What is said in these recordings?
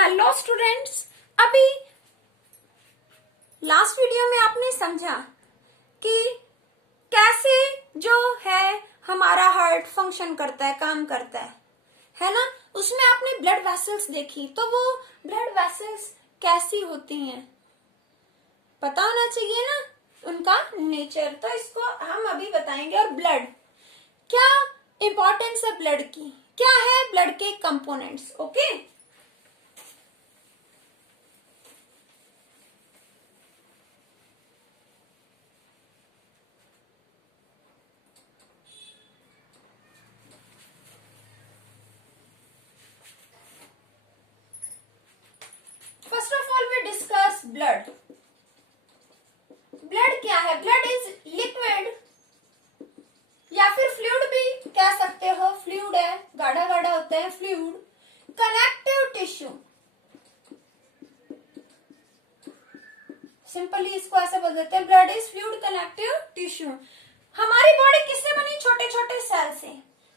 Hello students. अभी last video में आपने समझा कि कैसे जो है हमारा हार्ट फंक्शन करता है, काम करता है ना। उसमें आपने ब्लड वेसल्स देखी, तो वो ब्लड वेसल्स कैसी होती हैं पता होना चाहिए ना, उनका नेचर। तो इसको हम अभी बताएंगे। और ब्लड, क्या इंपॉर्टेंस है ब्लड की, क्या है ब्लड के components. Okay, first of all we discuss blood. Blood क्या है? ब्लड इज लिक्विड या फिर फ्लूइड भी कह सकते हो। फ्लूइड है, गाढ़ा गाढ़ा होता है फ्लूइड। कनेक्टिव टिश्यू, सिंपली इसको ऐसे बोल देते हैं, blood is fluid connective tissue. हमारी बॉडी किससे बनी? छोटे छोटे सेल से।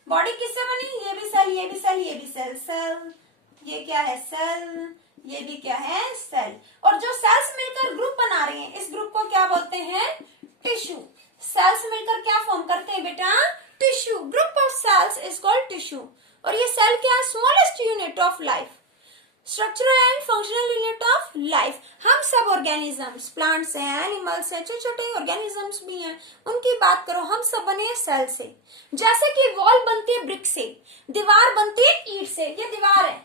बॉडी किससे बनी? ये भी सेल, ये भी सेल, ये भी सेल। सेल, ये क्या है? सेल, ये भी क्या है? सेल। और जो सेल्स मिलकर ग्रुप बना रहे हैं, इस ग्रुप को क्या बोलते हैं? टिश्यू। सेल्स मिलकर क्या फॉर्म करते हैं बेटा? Tissue. Group of cells is called tissue. और ये सेल क्या है? Smallest unit of life, structural and functional unit of life. हम सब ऑर्गेनिजम्स, प्लांट्स हैं, एनिमल्स हैं, छोटे छोटे ऑर्गेनिजम्स भी हैं, उनकी बात करो, हम सब बने हैं सेल से। जैसे कि वॉल बनती है ब्रिक से, दीवार बनती है ईंट से। ये दीवार है,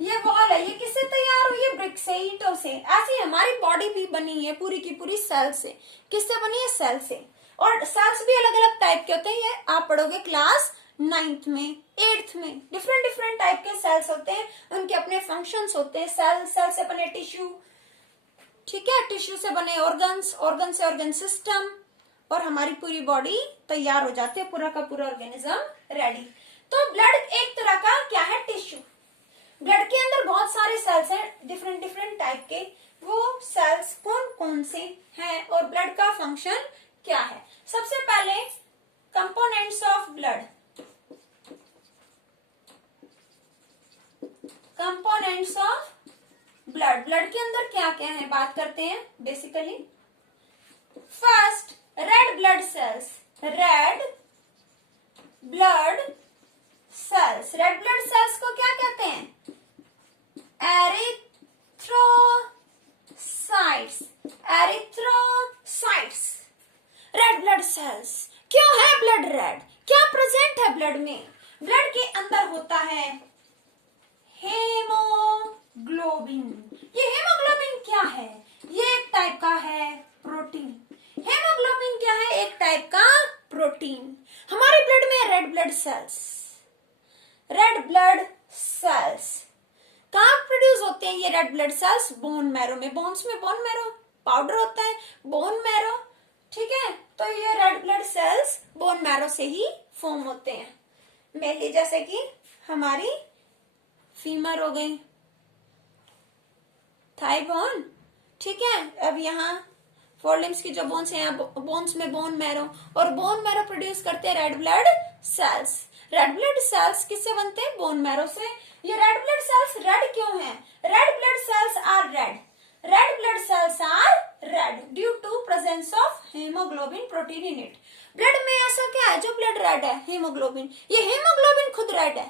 ये वॉल है, ये किससे तैयार हुई है? ब्रिक से, ईंटों से। ऐसी हमारी बॉडी भी बनी है पूरी की पूरी सेल से। किससे बनी है? सेल से। और सेल्स भी अलग अलग टाइप के होते हैं, ये आप पढ़ोगे क्लास 9th में, 8th में। डिफरेंट डिफरेंट टाइप के सेल्स होते हैं, उनके अपने फंक्शंस होते हैं। सेल, सेल से बने टिश्यू, ठीक है, टिश्यू से बने ऑर्गन्स, ऑर्गन से ऑर्गन सिस्टम, और हमारी पूरी बॉडी तैयार हो जाती है, पूरा का पूरा ऑर्गेनिज्म रेडी। तो ब्लड एक तरह का क्या है? टिश्यू। ब्लड के अंदर बहुत सारे सेल्स हैं, डिफरेंट डिफरेंट टाइप के। वो सेल्स कौन कौन से हैं और ब्लड का फंक्शन क्या है? सबसे पहले components of blood. Components of blood, blood के अंदर क्या क्या है बात करते हैं basically. First, red blood sales. Red blood sales, red blood sales को क्या कहते हैं? Erythrocytes. Erythrocytes, red blood sales. क्यों है ब्लड रेड? क्या प्रेजेंट है ब्लड में? ब्लड के अंदर होता है हेमोग्लोबिन। ये हेमोग्लोबिन क्या है? ये एक टाइप का है प्रोटीन। हेमोग्लोबिन क्या है? एक टाइप का प्रोटीन। हमारे ब्लड में red blood sales. Red blood sales कहाँ प्रोड्यूस होते हैं ये red blood sales? Bone marrow में। बोन्स में बोन मैरो पाउडर होता है, बोन मैरो, ठीक है। तो ये red blood cells bone marrow से ही फॉर्म होते हैं। मेनली जैसे कि हमारी फीमर हो गई, थाई बोन, ठीक है। अब यहाँ फोर लिम्स की जो बोन्स हैं, बोन्स में बोन मैरो, और बोन मैरो प्रोड्यूस करते हैं red blood sales. Red blood sales किससे बनते हैं? बोन मैरो से। ये रेड ब्लड सेल्स रेड क्यों हैं? Red blood cells are red. Red blood cells are red due to presence of haemoglobin protein in it. Blood में ऐसा क्या है जो ब्लड रेड है? हेमोग्लोबिन। ये हेमोग्लोबिन खुद रेड है।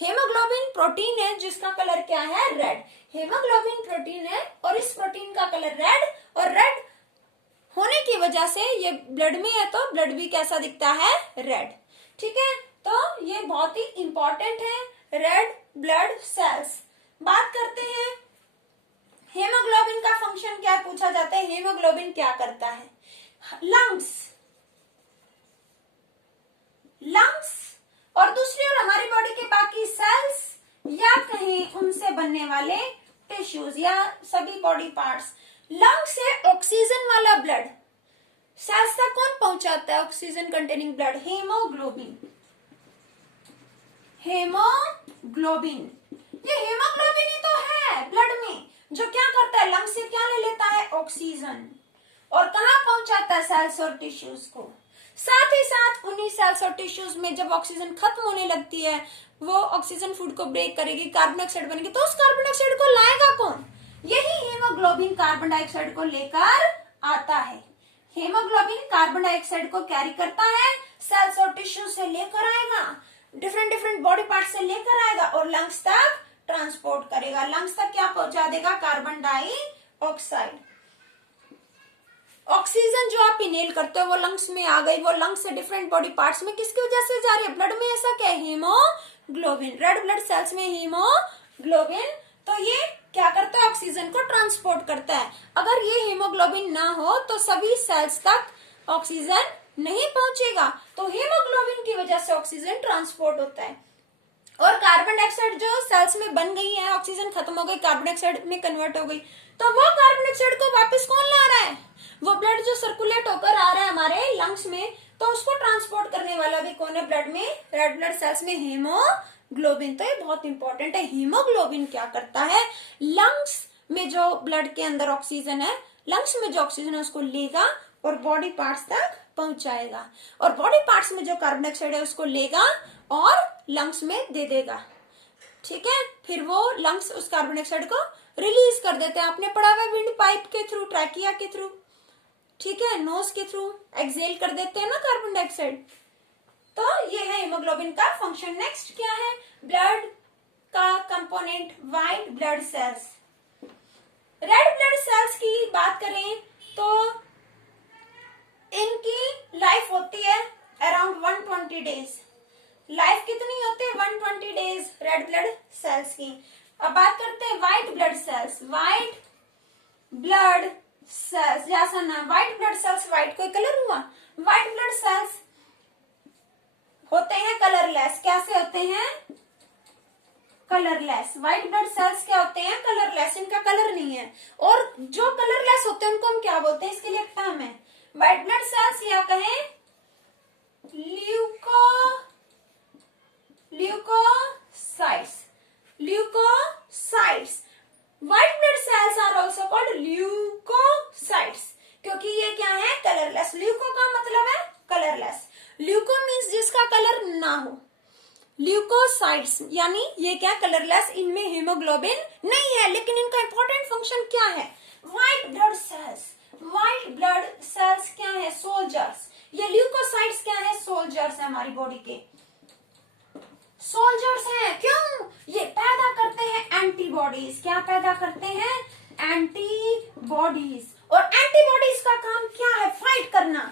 हेमोग्लोबिन प्रोटीन है जिसका कलर क्या है? रेड। हेमोग्लोबिन प्रोटीन है और इस प्रोटीन का कलर रेड, और रेड होने की वजह से ये ब्लड में है, तो ब्लड भी कैसा दिखता है? रेड, ठीक है। तो ये बहुत ही इंपॉर्टेंट है, रेड ब्लड सेल्स। बात करते हैं हेमोग्लोबिन का फंक्शन क्या पूछा जाता है। हेमोग्लोबिन क्या करता है? लंग्स, लंग्स और दूसरी ओर हमारी बॉडी के बाकी सेल्स, या कहीं उनसे बनने वाले टिश्यूज या सभी बॉडी पार्ट्स। लंग से ऑक्सीजन वाला ब्लड सेल्स तक कौन पहुंचाता है? Oxygen containing blood, haemoglobin. Haemoglobin, ये हेमोग्लोबिन ही तो है ब्लड में, जो क्या करता है? लंग से क्या ले लेता है? ऑक्सीजन, और कहां पहुंचाता है? सेल्स और टिश्यूज को। साथ ही साथ उन्हीं सेल्स और टिश्यूज में जब ऑक्सीजन खत्म होने लगती है, वो ऑक्सीजन फूड को ब्रेक करेगी, कार्बन डाइऑक्साइड बनेगी, तो उस कार्बन डाइऑक्साइड को लाएगा कौन? यही हीमोग्लोबिन कार्बन डाइऑक्साइड को लेकर आता है। हीमोग्लोबिन कार्बन डाइऑक्साइड को कैरी करता है, सेल्स और टिश्यू से लेकर आएगा, डिफरेंट डिफरेंट बॉडी पार्ट से लेकर आएगा और लंग्स तक ट्रांसपोर्ट करेगा। लंग्स तक क्या पहुंचा देगा? Carbon dioxide. ऑक्सीजन जो आप इनहेल करते हो वो लंग्स में आ गई, वो लंग्स से डिफरेंट बॉडी पार्ट्स में किसकी वजह से जा रही है? ब्लड में ऐसा क्या है? हीमोग्लोबिन। रेड ब्लड सेल्स में हीमोग्लोबिन, तो ये क्या करता है? ऑक्सीजन को ट्रांसपोर्ट करता है। अगर ये हीमोग्लोबिन ना हो तो सभी सेल्स तक ऑक्सीजन नहीं पहुंचेगा, तो हीमोग्लोबिन की वजह से ऑक्सीजन ट्रांसपोर्ट होता है। और कार्बन डाइऑक्साइड जो सेल्स में बन गई है, ऑक्सीजन खत्म हो गई, कार्बन डाइऑक्साइड में कन्वर्ट हो गई, तो वो कार्बन डाइऑक्साइड को वापस कौन ला रहा है? वो ब्लड जो सर्कुलेट होकर आ रहा है हमारे लंग्स में, तो उसको ट्रांसपोर्ट करने वाला भी कौन है? ब्लड में, रेड ब्लड सेल्स में हीमोग्लोबिन। तो ये बहुत इंपॉर्टेंट है। हीमोग्लोबिन क्या करता है? लंग्स में जो ब्लड के अंदर ऑक्सीजन है, लंग्स में जो ऑक्सीजन है उसको लेगा और बॉडी पार्ट्स तक पहुंचाएगा, और बॉडी पार्ट्स में जो कार्बन डाइऑक्साइड है उसको लेगा और लंग्स में दे देगा। ठीक है, फिर वो लंग्स उस कार्बन डाइऑक्साइड को रिलीज कर देते हैं। आपने पढ़ा हुआ विंड पाइप के थ्रू, ट्रैकिया के थ्रू, ठीक है, नोज के थ्रू एक्सहेल कर देते हैं ना कार्बन डाइऑक्साइड। तो ये है हीमोग्लोबिन का फंक्शन। नेक्स्ट क्या है? ब्लड का component white blood sales. Red blood sales की बात करें तो इनकी लाइफ होती है अराउंड 120 डेज। लाइफ कितनी होती है? 120 डेज रेड ब्लड सेल्स की। अब बात करते हैं white blood cells. White blood sales, जैसा ना व्हाइट ब्लड सेल्स, व्हाइट कोई कलर हुआ? व्हाइट ब्लड सेल्स होते हैं कलरलेस। कैसे होते हैं? कलरलेस। व्हाइट ब्लड सेल्स क्या होते हैं? कलरलेस। इनका कलर नहीं है। और जो कलरलेस होते हैं उनको हम क्या बोलते हैं? इसके लिए एक टर्म है, व्हाइट ब्लड सेल्स या कहें leukocytes. Leukocytes. White blood cells are also called leukocytes, क्योंकि ये क्या है? कलरलेस। ल्यूको का मतलब है कलरलेस। ल्यूको मीन्स जिसका कलर ना हो। ल्यूकोसाइट्स यानी ये क्या? कलरलेस। इनमें हीमोग्लोबिन नहीं है, लेकिन इनका इंपॉर्टेंट फंक्शन क्या है? White blood cells. White blood sales क्या है? सोल्जर्स। ये ल्यूकोसाइट्स क्या है? सोल्जर्स है, हमारी बॉडी के सोल्जर्स हैं। क्यों? ये पैदा करते हैं एंटीबॉडीज। क्या पैदा करते हैं? एंटीबॉडीज। और एंटीबॉडीज का काम क्या है? फाइट करना।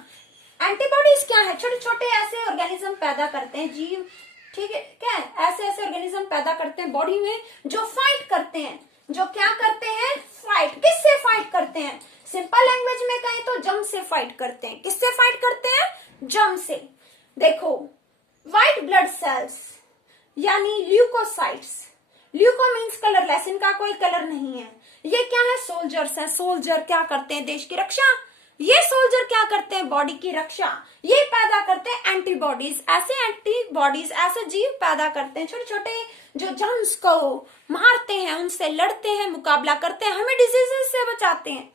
एंटीबॉडीज क्या है? छोटे छोटे ऐसे ऑर्गेनिज्म पैदा करते हैं, जीव, ठीक है, क्या ऐसे ऐसे ऑर्गेनिज्म पैदा करते हैं बॉडी में जो फाइट करते हैं। जो क्या करते हैं? फाइट। किससे फाइट करते हैं? सिंपल लैंग्वेज में कहें तो जम से फाइट करते हैं। किससे फाइट करते हैं? जम से। देखो, व्हाइट ब्लड सेल्स यानी ल्यूकोसाइट्स। ल्यूको मीन्स कलरलेस, इनका कोई कलर नहीं है। ये क्या है? सोल्जर्स है। सोल्जर क्या करते हैं? देश की रक्षा। ये सोल्जर क्या करते हैं? बॉडी की रक्षा। ये पैदा करते हैं एंटीबॉडीज। ऐसे एंटीबॉडीज, ऐसे जीव पैदा करते हैं छोटे छोटे, जो जर्म्स को मारते हैं, उनसे लड़ते हैं, मुकाबला करते हैं, हमें डिजीजेस से बचाते हैं,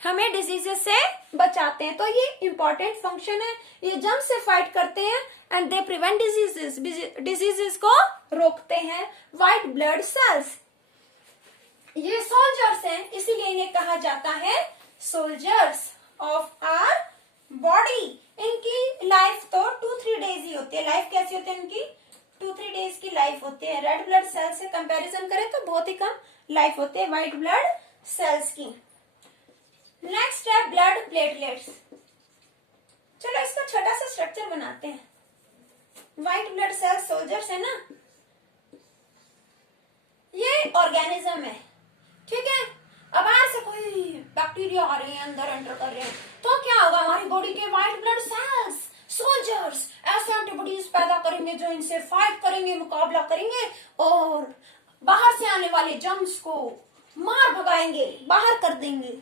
हमें डिजीजेस से बचाते हैं। तो ये इंपॉर्टेंट फंक्शन है। ये जर्म से फाइट करते हैं and they prevent diseases, diseases को रोकते हैं व्हाइट ब्लड सेल्स। ये सोल्जर्स हैं, इसीलिए इन्हें कहा जाता है सोल्जर्स ऑफ आवर बॉडी। इनकी लाइफ तो 2-3 डेज ही होती है। लाइफ कैसी होती है इनकी? 2-3 डेज की लाइफ होती है। रेड ब्लड सेल्स से कंपैरिजन करें तो बहुत ही कम लाइफ होती है व्हाइट ब्लड सेल्स की। नेक्स्ट है ब्लड प्लेटलेट्स। चलो इसका छोटा सा स्ट्रक्चर बनाते हैं। व्हाइट ब्लड सेल्स सोल्जर्स है ना, ये ऑर्गेनिज्म है, ठीक है। अब बाहर से कोई बैक्टीरिया आ रहे हैं, अंदर एंटर कर रहे हैं, तो क्या होगा? हमारी बॉडी के व्हाइट ब्लड सेल्स सोल्जर्स ऐसे एंटीबॉडीज पैदा करेंगे जो इनसे फाइट करेंगे, मुकाबला करेंगे और बाहर से आने वाले जर्म्स को मार भगाएंगे, बाहर कर देंगे,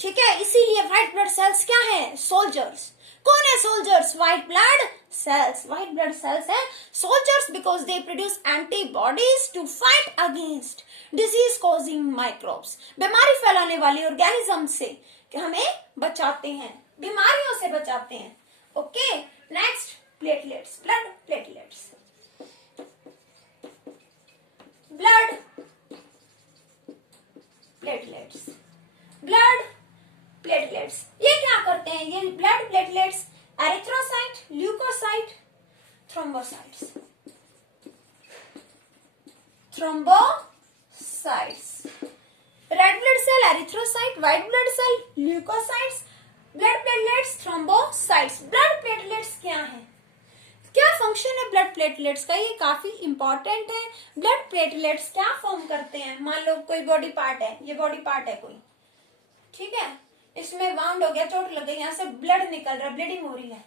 ठीक है। इसीलिए व्हाइट ब्लड सेल्स क्या है? सोल्जर्स। कौन है soldiers? White blood cells. White blood cells है soldiers because they produce antibodies to fight against disease causing microbes. बीमारी फैलाने वाले ऑर्गेनिज्म से हमें बचाते हैं, बीमारियों से बचाते हैं। Okay, next platelets, blood platelets. Blood platelets, blood platelets, ये क्या करते हैं? ये blood platelets erythrocyte, leukocyte, thrombocytes, thrombocytes, red blood cell, erythrocyte, white blood cell, leukocytes, blood platelets, thrombocytes. Blood platelets क्या है? क्या फंक्शन है ब्लड प्लेटलेट्स का? ये काफी इंपॉर्टेंट है। ब्लड प्लेटलेट्स क्या फॉर्म करते हैं? मान लो कोई बॉडी पार्ट है, ये बॉडी पार्ट है कोई, ठीक है, इसमें वाउंड हो गया, चोट लग गई, यहाँ से ब्लड निकल रहा है, ब्लीडिंग हो रही है,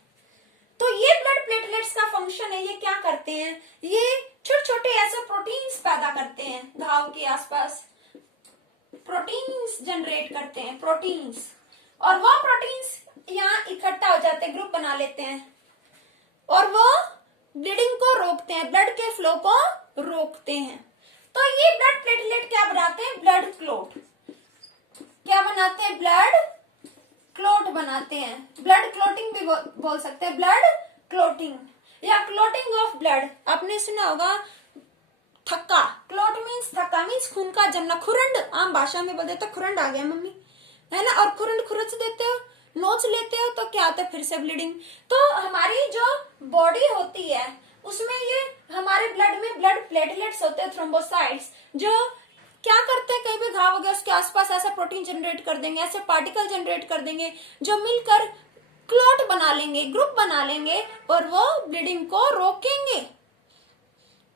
तो ये ब्लड प्लेटलेट्स का फंक्शन है। ये क्या करते हैं? ये छोटे छोटे ऐसे प्रोटीन्स पैदा करते हैं, घाव के आसपास प्रोटीन्स जनरेट करते हैं, प्रोटीन्स, और वो प्रोटीन्स यहाँ इकट्ठा हो जाते हैं, ग्रुप बना लेते हैं, और वो ब्लीडिंग को रोकते हैं, ब्लड के फ्लो को रोकते हैं। तो ये ब्लड प्लेटलेट क्या बनाते हैं? Blood clot. क्या बनाते हैं? ब्लड क्लोट बनाते हैं। ब्लड क्लोटिंग भी बोल सकते हैं, ब्लड क्लोटिंग या क्लोटिंग ऑफ ब्लड। आपने सुना होगा थक्का, क्लोट मीन्स थक्का मीन्स खून का जमना, खुरंड आम भाषा में बोलते तो खुरंड आ गया मम्मी, है ना, और खुरंड खुरच देते हो, नोच लेते हो, तो क्या होता है? फिर से ब्लीडिंग। तो हमारी जो बॉडी होती है उसमें ये हमारे ब्लड में ब्लड प्लेटलेट्स होते हैं, थ्रोम्बोसाइट्स, जो क्या करते हैं? कहीं भी घाव हो गया उसके आसपास ऐसा प्रोटीन जनरेट कर देंगे, ऐसे पार्टिकल जनरेट कर देंगे जो मिलकर क्लॉट बना लेंगे, ग्रुप बना लेंगे, और वो ब्लीडिंग को रोकेंगे,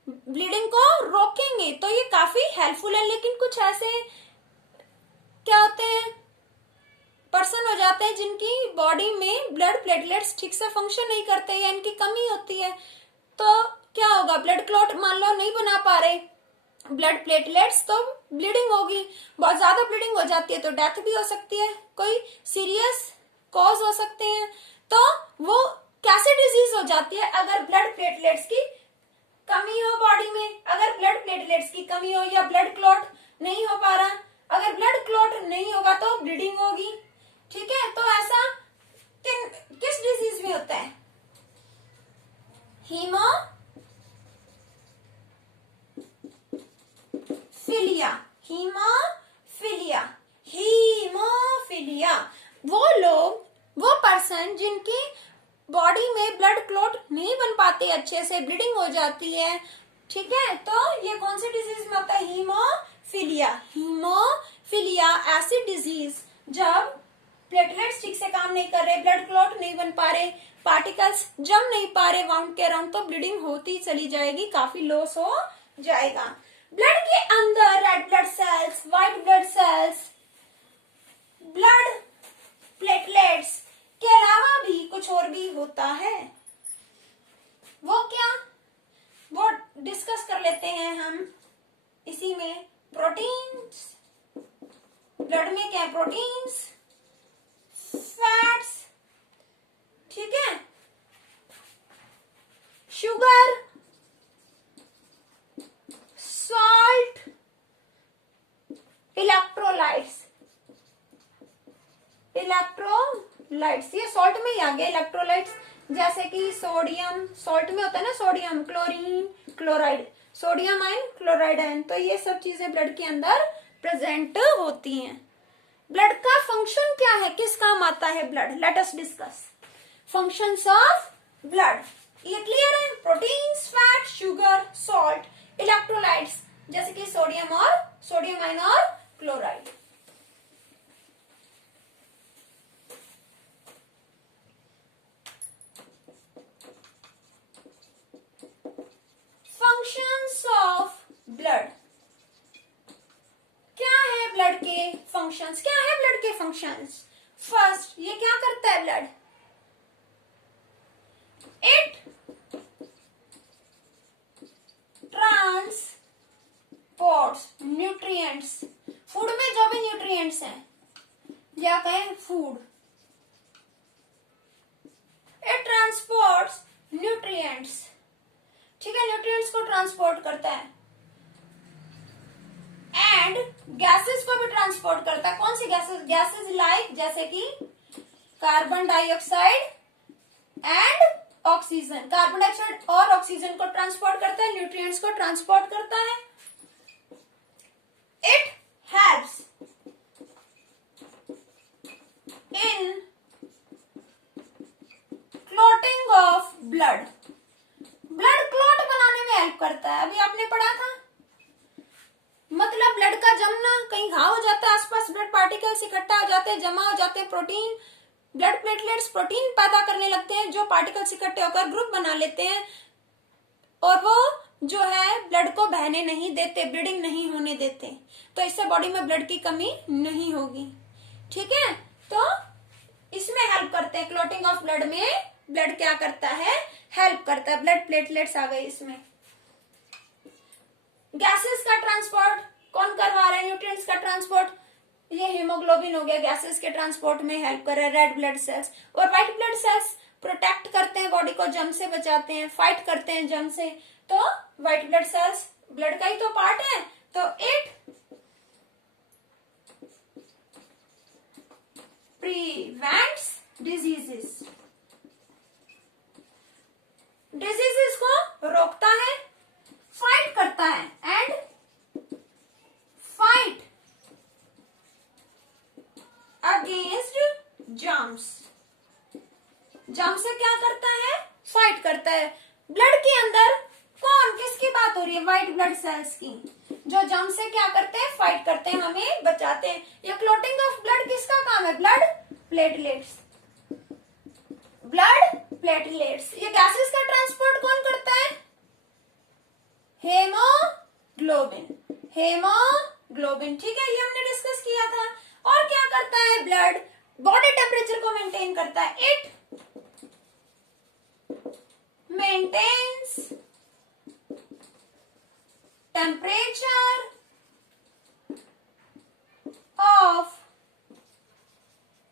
ब्लीडिंग को रोकेंगे। तो ये काफी हेल्पफुल है। लेकिन कुछ ऐसे क्या होते हैं, पर्सन हो जाते हैं जिनकी बॉडी में ब्लड प्लेटलेट्स ठीक से फंक्शन नहीं करते या इनकी कमी होती है, तो क्या होगा? ब्लड क्लॉट मान लो नहीं बना पा रहे ब्लड प्लेटलेट्स, तो ब्लीडिंग होगी, बहुत ज्यादा ब्लीडिंग हो जाती है, तो डेथ भी हो सकती है, कोई सीरियस कॉज हो सकते हैं। तो वो कैसे डिजीज हो जाती है? अगर ब्लड प्लेटलेट्स की कमी हो बॉडी में, अगर ब्लड प्लेटलेट्स की कमी हो या ब्लड क्लॉट नहीं हो पा रहा, अगर ब्लड क्लॉट नहीं होगा तो ब्लीडिंग होगी, ठीक है। तो ऐसा किस डिजीज में होता है? Haemophilia, haemophilia, haemophilia. वो लोग, वो पर्सन जिनकी बॉडी में ब्लड क्लॉट नहीं बन पाते अच्छे से, ब्लीडिंग हो जाती है, ठीक है, तो ये कौन सी डिजीज में होता है? हीमोफीलिया। हीमोफीलिया ऐसी डिजीज जब प्लेटलेट्स ठीक से काम नहीं कर रहे, ब्लड क्लॉट नहीं बन पा रहे, पार्टिकल्स जम नहीं पा रहे वाउंड के अराउंड, तो ब्लीडिंग होती चली जाएगी, काफी लॉस हो जाएगा। ब्लड के अंदर red blood cells, white blood sales, blood platelets के अलावा भी कुछ और भी होता है। वो क्या? वो डिस्कस कर लेते हैं हम इसी में। प्रोटीन्स, ब्लड में क्या है? प्रोटीन्स, फैट्स, ठीक है, शुगर, सॉल्ट, इलेक्ट्रोलाइट्स। इलेक्ट्रोलाइट्स ये सॉल्ट में ही आ गया, इलेक्ट्रोलाइट्स, जैसे कि सोडियम, सॉल्ट में होता है ना sodium, chlorine, chloride, sodium ion, chloride ion, तो ये सब चीजें ब्लड के अंदर प्रेजेंट होती हैं। ब्लड का फंक्शन क्या है? किस काम आता है blood? Let us discuss functions of blood. ये क्लियर है? Proteins, fat, sugar, salt, electrolytes, जैसे कि सोडियम आयन और क्लोराइड। Functions of blood. क्या है ब्लड के फंक्शंस? क्या है ब्लड के फंक्शंस? फर्स्ट, ये क्या करता है blood? It transports nutrients, food में जो भी न्यूट्रिएंट्स हैं या कहें फूड, इट ट्रांसपोर्ट्स न्यूट्रिएंट्स, ठीक है, न्यूट्रिएंट्स को ट्रांसपोर्ट करता है, एंड गैसेस को भी ट्रांसपोर्ट करता है। कौन सी गैसेस? गैसेस लाइक, जैसे कि carbon dioxide, and oxygen, carbon dioxide और ऑक्सीजन को ट्रांसपोर्ट करता है, न्यूट्रिएंट्स को ट्रांसपोर्ट करता है। It helps in clotting of blood, blood clot बनाने में हेल्प करता है। अभी आपने पढ़ा था, मतलब ब्लड का जमना, कहीं घाव हो जाता है, आसपास ब्लड पार्टिकल्स इकट्ठा हो जाते हैं, जमा हो जाते हैं, प्रोटीन, ब्लड प्लेटलेट्स प्रोटीन पैदा करने लगते हैं, जो पार्टिकल्स इकट्ठे होकर ग्रुप बना लेते हैं और वो जो है ब्लड को बहने नहीं देते, ब्लीडिंग नहीं होने देते। तो इससे बॉडी में ब्लड की कमी नहीं होगी। ठीक है, तो इसमें हेल्प करते हैं, क्लॉटिंग ऑफ ब्लड में ब्लड क्या करता है, हेल्प करता है। ब्लड प्लेटलेट्स आ गए इसमें। गैसेस का ट्रांसपोर्ट कौन करवा रहा है, न्यूट्रिएंट्स का ट्रांसपोर्ट, ये हीमोग्लोबिन हो गया, गैसेस के ट्रांसपोर्ट में हेल्प कर रहा है। रेड ब्लड सेल्स और व्हाइट ब्लड सेल्स प्रोटेक्ट करते हैं बॉडी को, जम से बचाते हैं, फाइट करते हैं जम से। तो व्हाइट ब्लड सेल्स ब्लड का ही तो पार्ट है, तो इट प्रिवेंट्स डिजीजेस, डिजीजेस को रोकता है, फाइट करता है, and fight against germs, germ से क्या करता है, फाइट करता है। ब्लड के अंदर कौन, किसकी बात हो रही है, व्हाइट ब्लड सेल्स की, जो जर्म से क्या करते हैं, फाइट करते हैं, हमें बचाते हैं। ये क्लॉटिंग ऑफ ब्लड किसका काम है, ब्लड प्लेटलेट्स, ब्लड प्लेटलेट्स। ये गैसेस का ट्रांसपोर्ट कौन करता है, हेमोग्लोबिन, हेमोग्लोबिन। ठीक है, ये हमने डिस्कस किया था। और क्या करता है ब्लड, बॉडी टेम्परेचर को मेंटेन करता है। It maintains temperature of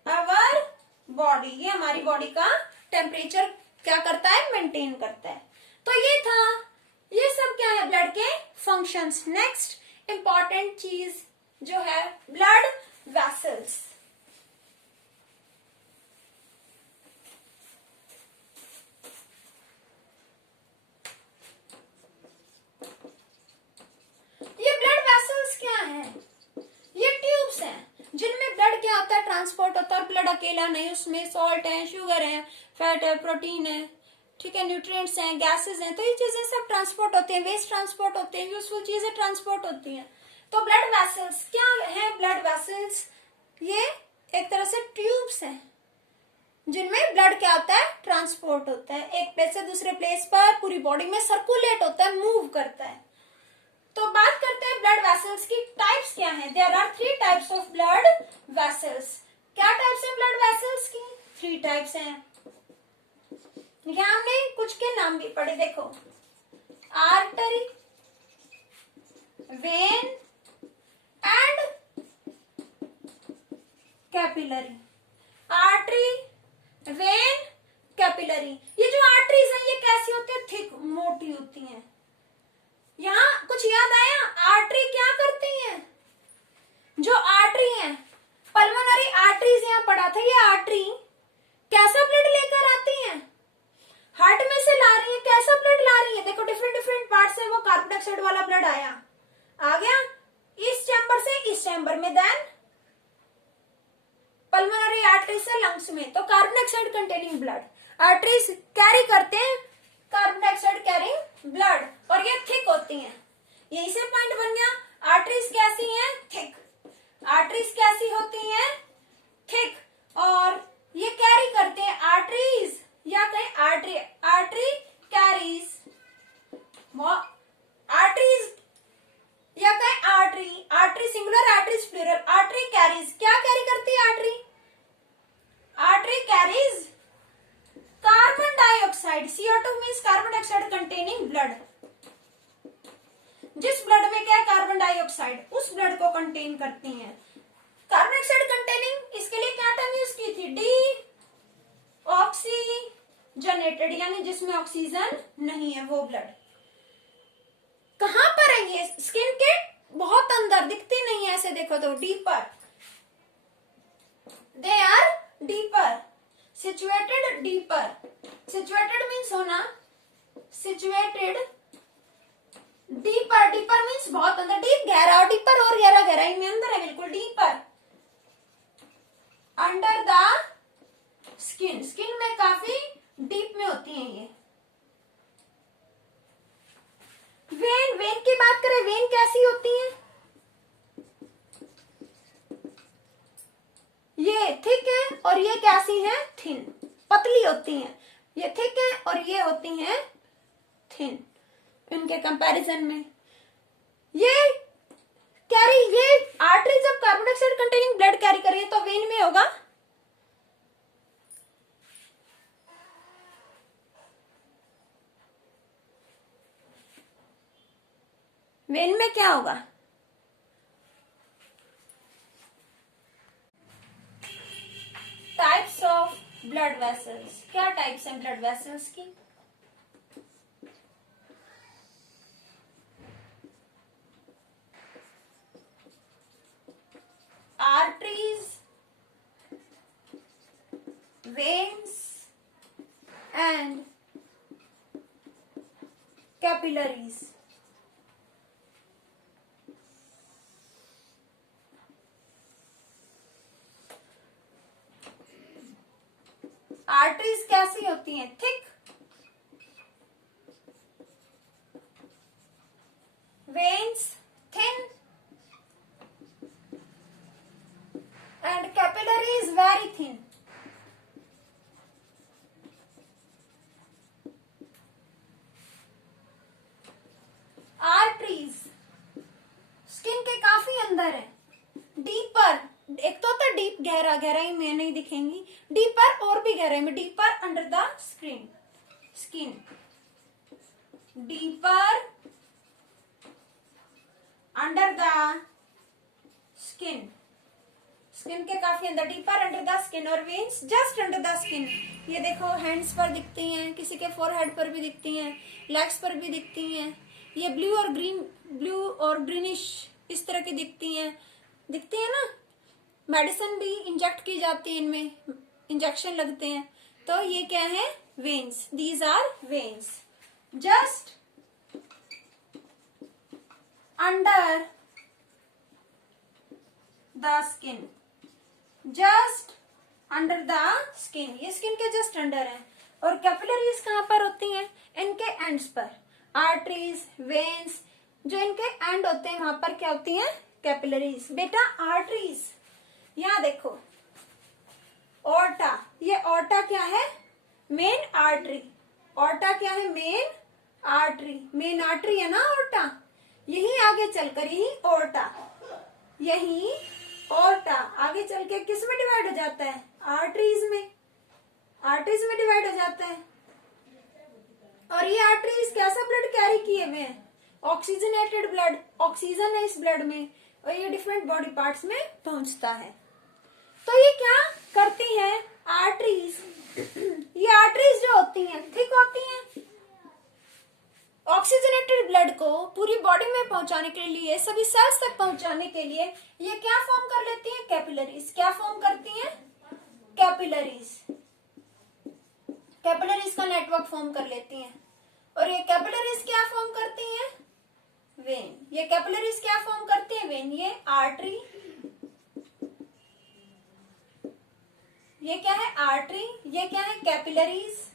our body, ये हमारी बॉडी का टेम्परेचर क्या करता है, मेंटेन करता है। तो ये था, ये सब क्या है, ब्लड के फंक्शंस। नेक्स्ट इंपॉर्टेंट चीज जो है ब्लड वेसल्स। ये ब्लड वेसल्स क्या है, ये ट्यूब्स हैं जिनमें ब्लड क्या होता है, ट्रांसपोर्ट होता है। ब्लड अकेला नहीं, उसमें सॉल्ट है, शुगर है, फैट है, प्रोटीन है, ठीक है, न्यूट्रिएंट्स हैं, गैसेस हैं, तो ये चीजें सब ट्रांसपोर्ट होती हैं, वेस्ट ट्रांसपोर्ट होते हैं, यूजफुल चीजें ट्रांसपोर्ट होती हैं। तो ब्लड वेसल्स क्या है, ब्लड वेसल्स ये एक तरह से ट्यूब्स हैं जिनमें ब्लड क्या होता है, ट्रांसपोर्ट होता है, एक प्लेस से दूसरे प्लेस पर पूरी बॉडी में सर्कुलेट होता है, मूव करता है। तो बात करते हैं ब्लड वेसल्स की टाइप्स क्या हैं। There are 3 types of blood vessels. क्या टाइप्स है ब्लड वेसल्स की, 3 टाइप्स हैं। यहां हमने कुछ के नाम भी पढ़े, देखो, artery, when and capillary. Artery, when, capillary. ये जो आर्टरीज हैं ये कैसी होती है, थिक, मोटी होती हैं। यहाँ कुछ याद आया, आर्टरी क्या करती हैं, जो आर्टरी है, पल्मोनरी आर्टरीज यहाँ पढ़ा था, ये आर्टरी कैसा ब्लड लेकर आती हैं, हार्ट में से ला रही है, कैसा ब्लड ला रही है, देखो डिफरेंट डिफरेंट पार्ट से वो कार्बन डाइऑक्साइड वाला ब्लड आया, आ गया इस चैम्बर से इस चैम्बर में, देन पल्मोनरी आर्टरी से लंग्स में। तो carbon dioxide containing blood, arteries carry करते हैं कार्बन डाइऑक्साइड कैरिंग ब्लड, और ये थिक होती हैं। यही से पॉइंट बन गया, आर्टरीज कैसी हैं, थिक। आर्टरीज कैसी होती हैं, थिक, और ये कैरी करते हैं, आर्टरीज या कहें आर्टरी, आर्टरी कैरीज, आर्टरीज या कहें artery, artery singular, arteries plural, artery carries, क्या कैरी करती है artery, artery carries carbon dioxide, CO2 means carbon dioxide containing blood. जिस ब्लड में क्या है कार्बन डाइऑक्साइड, उस ब्लड को कंटेन करती हैं। कार्बन डाइऑक्साइड कंटेनिंग, इसके लिए क्या टर्म यूज की थी, डी ऑक्सीजनेटेड, यानी जिसमें ऑक्सीजन नहीं है वो ब्लड। कहां पर है ये, स्किन के बहुत अंदर, दिखती नहीं है ऐसे देखो तो, deeper, they are deeper, situated deeper, situated means होना, सिचुएटेड, डीपर, डीपर मीन्स बहुत अंदर, डीप गहरा, और डीपर और गहरा, गहराई में अंदर है बिल्कुल, deeper, under the skin, skin में काफी डीप में होती है ये। वेन, वेन की बात करें, वेन कैसी होती है, ये थिक है और ये कैसी है, थिन, पतली होती हैं, ये थिक है और ये होती हैं थिन, इनके कंपैरिजन में। ये कैरी, ये आर्टरी जब carbon dioxide containing blood carry कर रही है तो वेन में होगा, वेन में क्या होगा, टाइप्स ऑफ ब्लड वेसल्स, क्या टाइप्स हैं ब्लड वेसल्स की, arteries, veins and capillaries. Arteries कैसी होती हैं, thick, veins thin and capillaries very thin. Arteries skin के काफी अंदर है, डीपर, एक तो होता डीप गहरा, गहराई में नहीं दिखेंगी, डीपर और भी गहराई में, deeper under the skin, skin, deeper under the skin, skin के काफी अंदर, डीपर अंडर द स्किन, और veins just under the skin. ये देखो हैंड्स पर दिखती हैं, किसी के फोरहेड पर भी दिखती हैं, लेग्स पर भी दिखती हैं, ये ब्लू और ग्रीन, ब्लू और ग्रीनिश इस तरह की दिखती हैं ना, मेडिसिन भी इंजेक्ट की जाती है, इनमें इंजेक्शन लगते हैं, तो ये क्या है, veins, these are veins, just under the skin, just under the skin, ये स्किन के जस्ट अंडर है। और कैपिलरीज कहां पर होती हैं, इनके एंड्स पर, आर्टरीज, वेन्स, जो इनके एंड होते हैं वहां पर क्या होती हैं, कैपिलरीज। बेटा आर्टरीज, यहां देखो, ऑर्टा, ये ऑर्टा क्या है, मेन आर्टरी, ऑर्टा क्या है, मेन आर्टरी, मेन आर्टरी है ना ऑर्टा, यही आगे चलकर यही ऑर्टा, यही ऑर्टा आगे चल के किस में डिवाइड हो जाता है, आर्टरीज में, आर्टरीज में डिवाइड हो जाता है। और ये आर्टरीज कैसा ब्लड कैरी किए हुए हैं, ऑक्सीजनेटेड ब्लड, ऑक्सीजन है इस ब्लड में, और ये डिफरेंट बॉडी पार्ट्स में पहुंचता है। तो ये क्या करती हैं आर्टरीज, ये आर्टरीज जो होती हैं थिक होती हैं, ऑक्सीजनेटेड ब्लड को पूरी बॉडी में पहुंचाने के लिए, सभी सेल्स तक पहुंचाने के लिए ये क्या फॉर्म कर लेती हैं, कैपिलरीज, क्या फॉर्म करती हैं, कैपिलरीज, कैपिलरीज का नेटवर्क फॉर्म कर लेती हैं। और ये कैपिलरीज क्या फॉर्म करती हैं, वेन, ये कैपिलरीज क्या फॉर्म करती है, वेन, ये आर्टरी, ये क्या है आर्टरी, ये क्या है कैपिलरीज,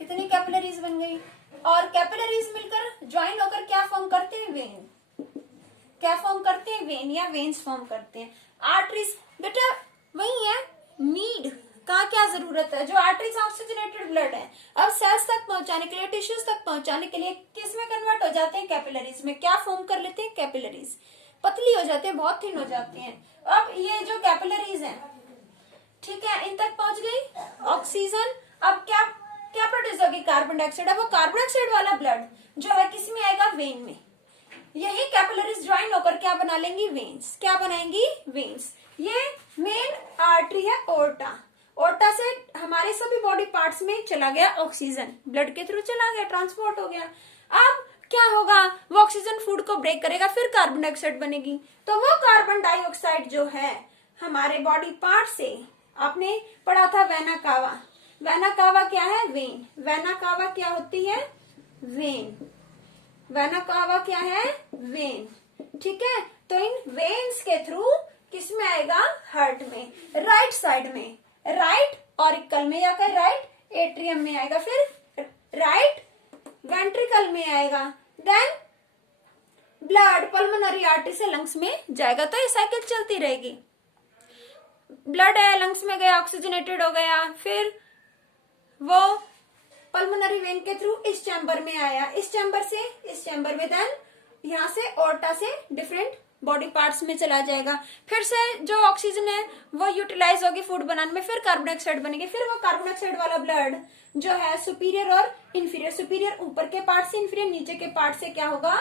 कितनी कैपिलरीज बन गई, और कैपिलरीज मिलकर ज्वाइन होकर क्या फॉर्म करते हैं, वेन, क्या फॉर्म करते हैं, वेन या वेन्स फॉर्म करते हैं। आर्टरीज बेटा वही है, नीड का क्या जरूरत है, जो आर्टरीज ऑक्सीजनेटेड ब्लड है, अब सेल्स तक पहुंचाने के लिए, टिश्यूज तक पहुंचाने के लिए किस में कन्वर्ट हो जाते हैं, कैपिलरीज में, क्या फॉर्म कर लेते हैं, कैपिलरीज, पतली हो जाते हैं, बहुत थिन हो जाती हैं। अब ये जो कैपिलरीज हैं, ठीक है, इन तक पहुंच गई ऑक्सीजन, अब क्या क्या प्रोड्यूस होगी, कार्बन डाइऑक्साइड, अब वो कार्बन डाइऑक्साइड वाला ब्लड जो है किस में आएगा, वेन में, यही कैपिलरीज ज्वाइन होकर क्या बना लेंगी, वेन्स, क्या बनाएंगी, वेन्स। ये मेन आर्टरी है ओर्टा, ओर्टा से हमारे सभी बॉडी पार्ट्स में चला गया ऑक्सीजन, ब्लड के थ्रू चला गया, ट्रांसपोर्ट हो गया। अब क्या होगा, वो ऑक्सीजन फूड को ब्रेक करेगा, फिर कार्बन डाइऑक्साइड बनेगी, तो वो कार्बन डाइऑक्साइड जो है हमारे बॉडी पार्ट से आपने पढ़ा था वेना कावा। वेना कावा क्या है? वेन। वेना कावा क्या होती है? वेन। वेना कावा क्या है? वेन। ठीक है, तो इन वेन्स के थ्रू किस में आएगा? हार्ट में, राइट साइड में, राइट ऑरिकल में या कहीं राइट एट्रियम में आएगा, फिर राइट वेंट्रिकल में आएगा, देन ब्लड पल्मोनरी आर्टरी से लंग्स में जाएगा। तो ये साइकिल चलती रहेगी। ब्लड है, लंग्स में गया, ऑक्सीजनेटेड हो गया, फिर वो पल्मोनरी वेन के थ्रू इस चैम्बर में आया, इस चैम्बर से इस चैम्बर में, देन यहाँ से ऑर्टा से डिफरेंट बॉडी पार्ट्स में चला जाएगा। फिर से जो ऑक्सीजन है वो यूटिलाइज होगी फूड बनाने में, फिर कार्बन डाइऑक्साइड बनेगी, फिर वो कार्बन डाइऑक्साइड वाला ब्लड जो है सुपीरियर और इंफीरियर, सुपीरियर ऊपर के पार्ट से, इंफीरियर नीचे के पार्ट से क्या होगा?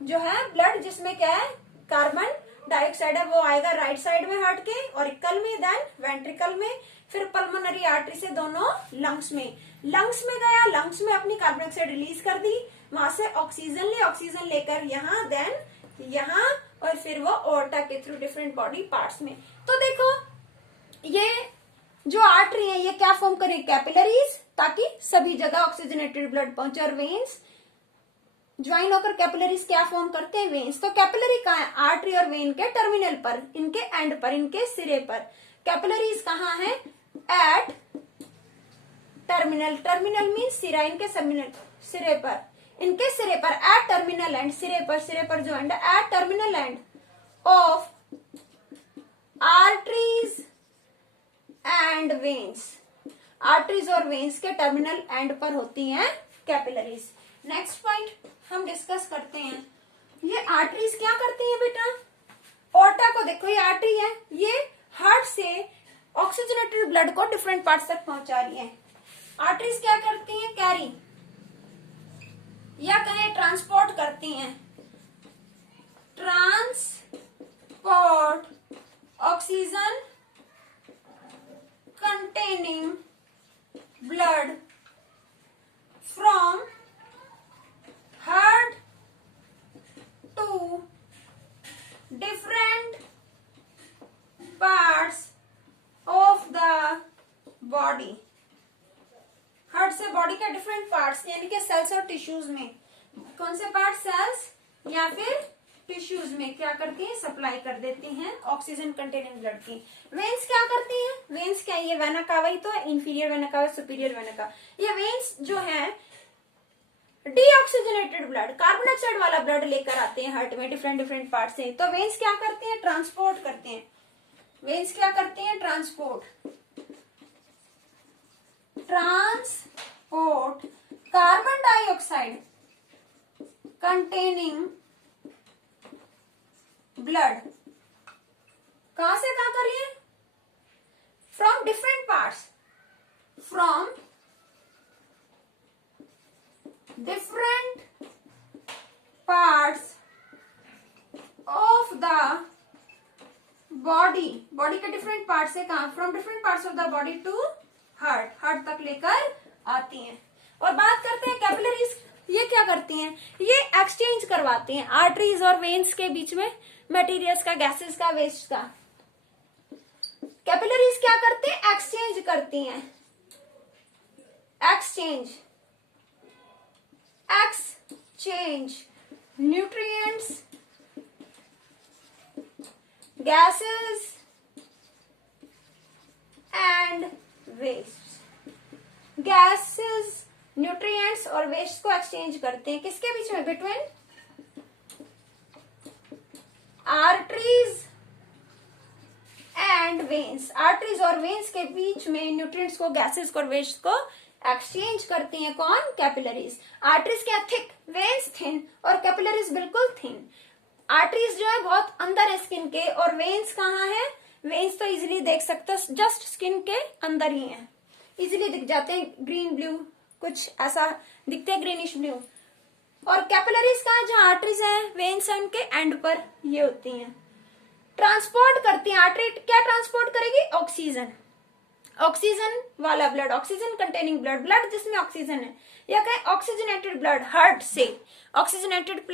जो है ब्लड जिसमें क्या है? कार्बन डाइऑक्साइड है, वो आएगा राइट साइड में हार्ट के ऑरिकल में, देन वेंट्रिकल में, फिर पल्मोनरी आर्टरी से दोनों लंग्स में। लंग्स में गया, लंग्स में अपनी कार्बन डाइऑक्साइड रिलीज कर दी, वहां से ऑक्सीजन ले, ऑक्सीजन लेकर यहाँ, देन यहाँ, और फिर वो ऑर्टा के थ्रू डिफरेंट बॉडी पार्ट्स में। तो देखो ये जो आर्टरी है ये क्या फॉर्म करे? कैपिलरीज, ताकि सभी जगह ऑक्सीजनेटेड ब्लड पहुंचे, और वेन्स ज्वाइन होकर कैपिलरीज क्या फॉर्म करते हैं? वेन्स। तो कैपिलरी कहाँ है? आर्टरी और वेन के टर्मिनल पर, इनके एंड पर, इनके सिरे पर। कैपिलरीज कहाँ है? एट टर्मिनल, टर्मिनल मीन सिरा, इनके सिरे पर, इनके सिरे पर, एट टर्मिनल एंड, सिरे पर जो end, at terminal end of arteries and veins. Arteries और वेन्स के टर्मिनल एंड पर होती हैं कैपिलरीज। नेक्स्ट पॉइंट हम डिस्कस करते हैं, ये आर्टरीज क्या करती हैं बेटा? ऑर्टा को देखो, ये आर्टरी है, ये हार्ट से ऑक्सीजनेटेड ब्लड को डिफरेंट पार्ट्स तक पहुंचा रही है। आर्टरीज क्या करती हैं? कैरी या कहें ट्रांसपोर्ट करती हैं, transport oxygen containing blood from heart to different parts of the body. Heart से बॉडी के डिफरेंट पार्ट्स यानी कि सेल्स और टिश्यूज में, कौन से पार्ट? सेल्स या फिर टिश्यूज में क्या करती हैं? सप्लाई कर देती हैं ऑक्सीजन कंटेनिंग ब्लड की। वेन्स क्या करती हैं? वेन्स क्या, ये वेना कावा ही तो है, inferior vena cava, superior vena cava. ये वेन्स जो है डीऑक्सीजनेटेड ब्लड, कार्बन डाइऑक्साइड वाला ब्लड लेकर आते हैं हार्ट में डिफरेंट डिफरेंट पार्ट से। तो वेन्स क्या करते हैं? ट्रांसपोर्ट करते हैं। वेन्स क्या करते हैं? Transport carbon dioxide containing blood कहां से कहां करिए? From different parts, from different parts of the body, body के डिफरेंट पार्ट से कहा? From different parts of the body to heart, heart तक लेकर आती हैं। और बात करते हैं कैपिलरीज, ये क्या करती हैं? ये एक्सचेंज करवाती हैं आर्टरीज और वेन्स के बीच में मटेरियल्स का, गैसेस का, वेस्ट का। कैपिलरीज क्या करते हैं? एक्सचेंज करती हैं, exchange nutrients, gases and waste. Gases, nutrients और वेस्ट को एक्सचेंज करते हैं किसके बीच में? Between arteries and veins. Arteries और वेन्स के बीच में न्यूट्रिएंट्स को, गैसेस को और वेस्ट को एक्सचेंज करती हैं कौन? कैपिलरीज। आर्टरीज क्या? थिक, वेन्स थिन, और कैपिलरीज बिल्कुल थिन। आर्टरीज जो है बहुत अंदर है स्किन के, और वेन्स कहाँ है? वेन्स तो इजीली देख सकते हो, जस्ट स्किन के अंदर ही है, इजीली दिख जाते हैं, ग्रीन ब्लू कुछ ऐसा दिखते हैं, ग्रीनिश ब्लू। और कैपिलरीज कहाँ? जहाँ आर्टरीज है, वेन्स है, उनके एंड पर ये होती हैं। ट्रांसपोर्ट करती हैं, आर्टरी क्या ट्रांसपोर्ट करेगी? ऑक्सीजन, ऑक्सीजन वाला blood, oxygen containing blood, blood जिसमें ऑक्सीजन है, या कहें ऑक्सीजनेटेड ब्लड हार्ट से, ऑक्सीजनेटेड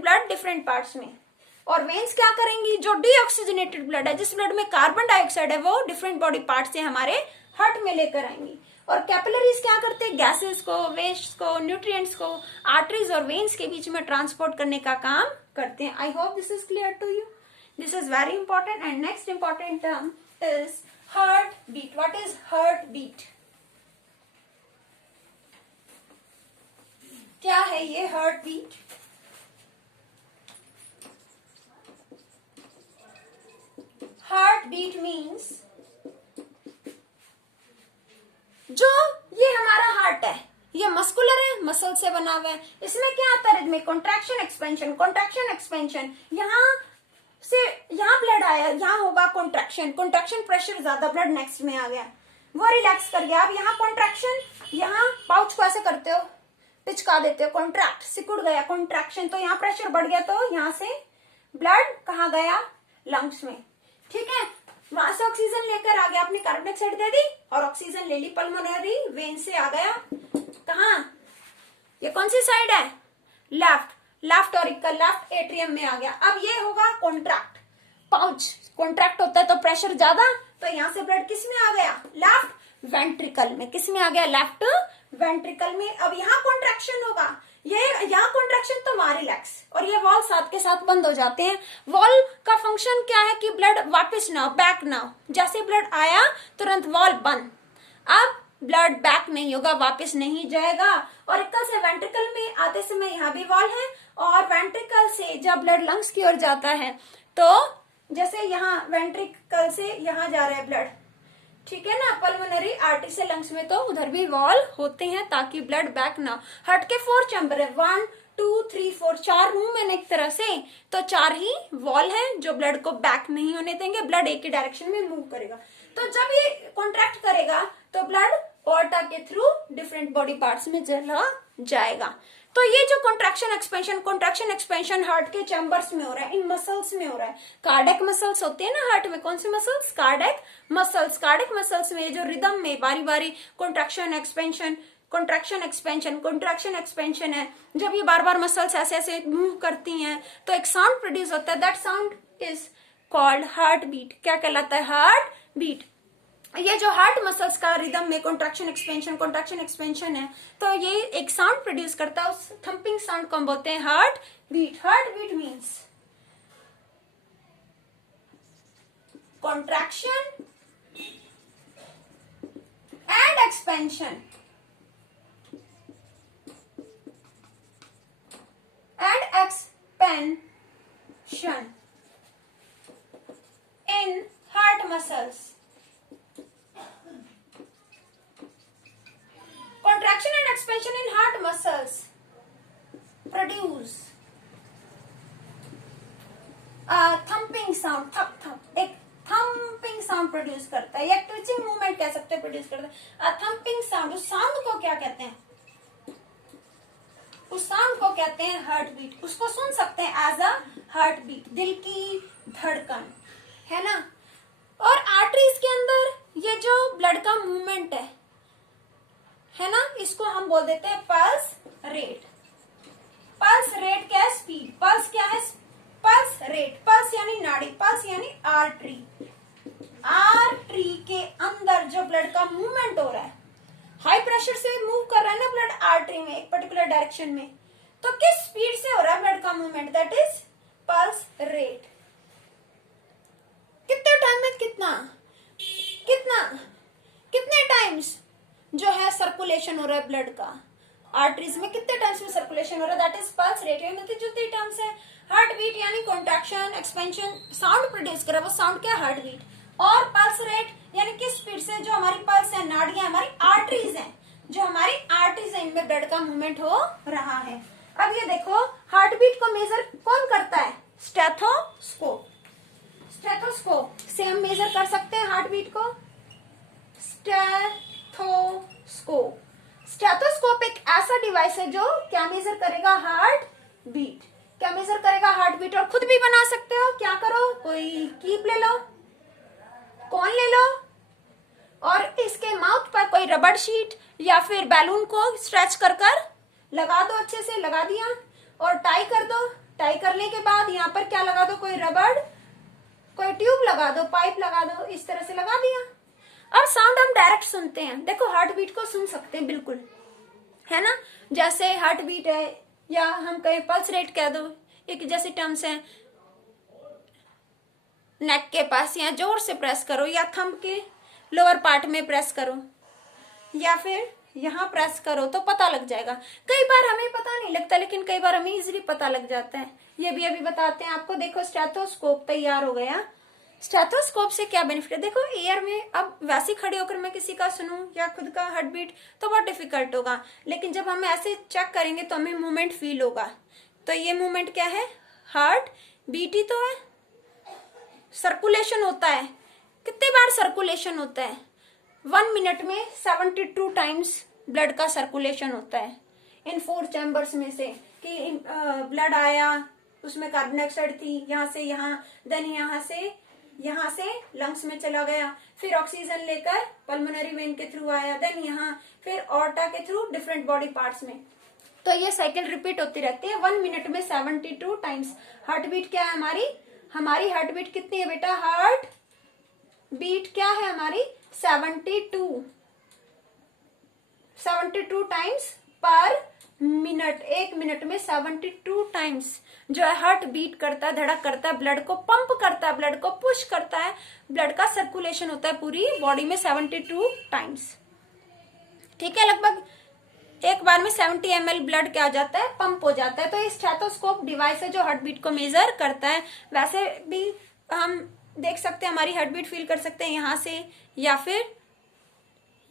ब्लड डिफरेंट पार्ट्स में, और वेन्स क्या करेंगी, जो डीऑक्सीजनेटेड ब्लड है, जिस ब्लड में कार्बन डाइऑक्साइड है, वो डिफरेंट बॉडी पार्ट से हमारे हार्ट में लेकर आएंगी। और कैपिलरीज क्या करते हैं, गैसेस को, वेस्ट को, न्यूट्रिएंट्स को आर्टरीज और वेन्स के बीच में ट्रांसपोर्ट करने का काम करते हैं। I hope this is clear to you. This is very important. And next important term is heartbeat. What is heartbeat? क्या है ये heartbeat? Heartbeat means जो ये हमारा हार्ट है, ये मस्कुलर है, मसल से बना हुआ है। इसमें क्या आता है, rhythmic contraction expansion, contraction expansion. यहां से यहां ब्लड आया, यहां होगा कॉन्ट्रैक्शन, कॉन्ट्रैक्शन प्रेशर ज्यादा, ब्लड नेक्स्ट में आ गया, वो रिलैक्स कर गया। अब यहाँ कॉन्ट्रैक्शन, यहाँ पाउच को ऐसे करते हो, पिचका देते हो, कॉन्ट्रैक्ट, सिकुड़ गया, कॉन्ट्रैक्शन, तो यहाँ प्रेशर बढ़ गया, तो यहाँ से ब्लड कहाँ गया, लंग्स में। ठीक है, वहां से ऑक्सीजन लेकर आ गया, आपने कार्बन डाइऑक्साइड दे दी और ऑक्सीजन ले ली, पल्मोनरी वेन से आ गया कहा, ये कौन सी साइड है, left, left auricle, left atrium में आ गया। अब ये होगा कॉन्ट्रैक्ट, पाउच कॉन्ट्रैक्ट होता है तो प्रेशर ज्यादा, तो यहाँ से ब्लड किस में आ गया, लेफ्ट वेंट्रिकल में। किस में आ गया, लेफ्ट वेंट्रिकल में। अब यहाँ कॉन्ट्रैक्शन होगा, ये यहाँ कॉन्ट्रैक्शन तो वहां रिलैक्स, और ये वॉल साथ के साथ बंद हो जाते हैं। वॉल का फंक्शन क्या है कि ब्लड वापस ना, बैक ना, जैसे ब्लड आया तुरंत वॉल बंद, अब ब्लड बैक नहीं होगा, वापस नहीं जाएगा। और इक्कल से वेंट्रिकल में आते समय यहाँ भी वॉल है, और वेंट्रिकल से जब ब्लड लंग्स की ओर जाता है, तो जैसे यहाँ वेंट्रिकल से यहाँ जा रहा है ब्लड, ठीक है ना, पल्मोनरी आर्टरी से लंग्स में, तो उधर भी वॉल होते हैं ताकि ब्लड बैक ना। हार्ट के 4 चैम्बर है, 1 2 3 4, 4 रूम है एक तरह से, तो 4 ही वॉल है जो ब्लड को बैक नहीं होने देंगे, ब्लड एक ही डायरेक्शन में मूव करेगा। तो जब ये कॉन्ट्रैक्ट करेगा तो ब्लड ऑर्टा के थ्रू डिफरेंट बॉडी पार्ट्स में चला जाएगा। तो ये जो कॉन्ट्रैक्शन एक्सपेंशन हार्ट के चैम्बर्स में हो रहा है, इन मसल्स में हो रहा है। कार्डियक मसल्स होते हैं ना हार्ट में, कौन से muscles, cardiac muscles. Cardiac muscles में जो रिदम में बारी बारी contraction expansion, contraction expansion, contraction expansion है, जब ये बार बार मसल्स ऐसे ऐसे मूव करती हैं तो एक साउंड प्रोड्यूस होता है, that sound is called heartbeat. क्या कहलाता है, हार्ट बीट। ये जो हार्ट मसल्स का रिदम में कॉन्ट्रैक्शन एक्सपेंशन है, तो ये एक साउंड प्रोड्यूस करता है, उस थंपिंग साउंड को हम बोलते हैं heartbeat. Heartbeat means contraction and expansion in heart muscles. Contraction and expansion in heart muscles produce a thumping sound, थप थप, एक थम्पिंग साउंड प्रोड्यूस करता है, या ट्विचिंग मूवमेंट कह सकते हैं प्रोड्यूस करता है। थम्पिंग साउंड, उस साउंड को क्या कहते हैं, उस साउंड को कहते हैं हार्ट बीट। उसको सुन सकते हैं एज अ हार्ट बीट, दिल की धड़कन, है ना। और आर्टरीज के अंदर ये जो ब्लड का मूवमेंट है ना, इसको हम बोल देते हैं पल्स रेट। पल्स रेट क्या है, स्पीड। पल्स क्या है, पल्स रेट। पल्स यानी नाड़ी, पल्स यानी आर्टरी। आर्टरी के अंदर जो ब्लड का मूवमेंट हो रहा है, हाई प्रेशर से मूव कर रहा है ना ब्लड आर्टरी में एक पर्टिकुलर डायरेक्शन में, तो किस स्पीड से हो रहा है ब्लड का movement, that is pulse rate. कितने टाइम में कितना कितना कितने टाइम्स जो है सर्कुलेशन हो रहा है ब्लड का आर्टरीज में, कितने टाइम्स में सर्कुलेशन हो रहा है, दैट इज पल्स रेट। ये मिलती जुलती टर्म्स है। हार्ट बीट यानी कॉन्ट्रैक्शन एक्सपेंशन साउंड प्रोड्यूस कर रहा है, वो साउंड क्या है, हार्ट बीट। और पल्स रेट यानी किस स्पीड से जो हमारी पल्स है, नाड़ियां हमारी आर्टरीज हैं, जो हमारी आर्टरीज है, इनमें ब्लड का मूवमेंट हो रहा है। अब ये देखो, हार्ट बीट को मेजर कौन करता है, स्टेथोस्कोप। स्टेथोस्कोप से हम मेजर कर सकते हैं हार्ट बीट को। स्टेथोस्कोप, स्टेथोस्कोप एक ऐसा डिवाइस है जो क्या मेजर करेगा, हार्ट बीट। क्या मेजर करेगा, हार्ट बीट। और खुद भी बना सकते हो, क्या करो, कोई कीप ले लो, कौन ले लो, और इसके माउथ पर कोई रबड़ शीट या फिर बैलून को स्ट्रेच कर कर लगा दो, अच्छे से लगा दिया और टाई कर दो, टाई करने के बाद यहाँ पर क्या लगा दो, कोई रबड़, कोई ट्यूब लगा दो, पाइप लगा दो, इस तरह से लगा दिया। और साउंड हम डायरेक्ट सुनते हैं, देखो हार्ट बीट को सुन सकते हैं बिल्कुल, है ना। जैसे हार्ट बीट है, या हम कहें पल्स रेट कह दो, एक जैसे टर्म्स हैं। नेक के पास या जोर से प्रेस करो, या थंब के लोअर पार्ट में प्रेस करो, या फिर यहाँ प्रेस करो तो पता लग जाएगा। कई बार हमें पता नहीं लगता, लेकिन कई बार हमें इजीली पता लग जाता है। ये भी अभी बताते हैं आपको। देखो स्टेथोस्कोप तैयार हो गया। स्टेथोस्कोप से क्या बेनिफिट है, देखो एयर में अब वैसे खड़े होकर मैं किसी का सुनूं या खुद का हार्ट बीट तो बहुत डिफिकल्ट होगा, लेकिन जब हम ऐसे चेक करेंगे तो हमें मूवमेंट फील होगा। तो ये मूवमेंट क्या है, हार्ट बीट ही तो है। सर्कुलेशन होता है, कितने बार सर्कुलेशन होता है, 1 मिनट में 72 टाइम्स ब्लड का सर्कुलेशन होता है इन 4 चैम्बर्स में से। कि ब्लड आया, उसमें कार्बन डाइऑक्साइड थी, यहाँ से यहाँ, देन यहाँ से लंग्स में चला गया, फिर ऑक्सीजन लेकर पल्मोनरी वेन के थ्रू आया, देन यहाँ फिर ऑर्टा के थ्रू डिफरेंट बॉडी पार्ट्स में। तो ये साइकिल रिपीट होती रहती है 1 मिनट में 72 टाइम्स। हार्ट बीट क्या है हमारी हार्ट बीट कितनी है बेटा, हार्ट बीट क्या है हमारी 72 टाइम्स पर मिनट। 1 मिनट में 72 टाइम्स जो है हार्ट बीट करता है, धड़क करता है, ब्लड को पंप करता है, ब्लड को पुश करता है, ब्लड का सर्कुलेशन होता है पूरी बॉडी में 72 टाइम्स। ठीक है, लगभग एक बार में 70 ml ब्लड क्या हो जाता है, पंप हो जाता है। तो ये स्टेथोस्कोप डिवाइस है जो हार्ट बीट को मेजर करता है। वैसे भी हम देख सकते हैं, हमारी हार्ट बीट फील कर सकते हैं यहाँ से, या फिर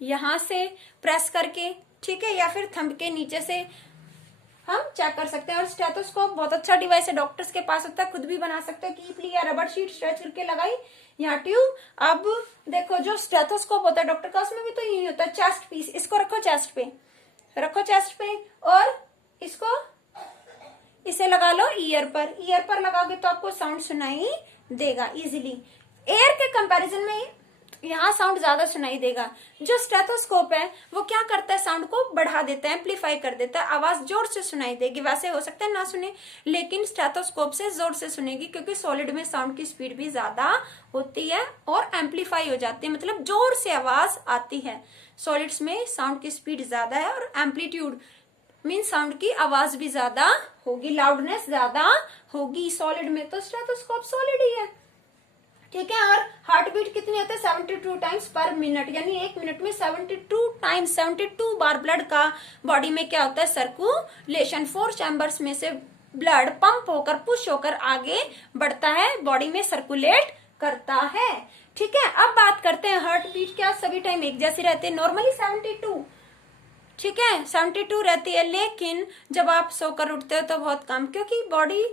यहाँ से प्रेस करके, ठीक है, या फिर थंब के नीचे से हम चेक कर सकते हैं। और स्टेथोस्कोप बहुत अच्छा डिवाइस है, डॉक्टर्स के पास होता है, खुद भी बना सकते हैं। कीपली या रबर शीट स्ट्रेच करके लगाई, यहाँ ट्यूब। अब देखो जो स्टेथोस्कोप होता है डॉक्टर का, उसमें भी तो यही होता है, चेस्ट पीस। इसको रखो चेस्ट पे, और इसको इसे लगा लो ईयर पर लगाओगे तो आपको साउंड सुनाई देगा इजीली। एयर के कंपैरिजन में यहाँ साउंड ज्यादा सुनाई देगा। जो स्टेथोस्कोप है वो क्या करता है, साउंड को बढ़ा देता है, एम्पलीफाई कर देता है, आवाज जोर से सुनाई देगी। वैसे हो सकता है ना सुने, लेकिन स्टेथोस्कोप से जोर से सुनेगी, क्योंकि सॉलिड में साउंड की स्पीड भी ज्यादा होती है और एम्पलीफाई हो जाती है, मतलब जोर से आवाज आती है। सॉलिड्स में साउंड की स्पीड ज्यादा है और एम्पलीट्यूड मीन साउंड की आवाज भी ज्यादा होगी, लाउडनेस ज्यादा होगी सॉलिड में। तो स्टेथोस्कोप सॉलिड ही है, ठीक है। और हार्ट बीट कितनी होती है, 72 टाइम्स पर मिनट, यानी 1 मिनट में 72 टाइम्स, 72 बार ब्लड का बॉडी में क्या होता है, सर्कुलेशन। 4 चैम्बर्स में से ब्लड पंप होकर, पुश होकर आगे बढ़ता है, बॉडी में सर्कुलेट करता है। ठीक है, अब बात करते हैं हार्ट बीट क्या सभी टाइम एक जैसी रहती है, नॉर्मली 72, ठीक है 72 रहती है। लेकिन जब आप सोकर उठते हो तो बहुत कम, क्योंकि बॉडी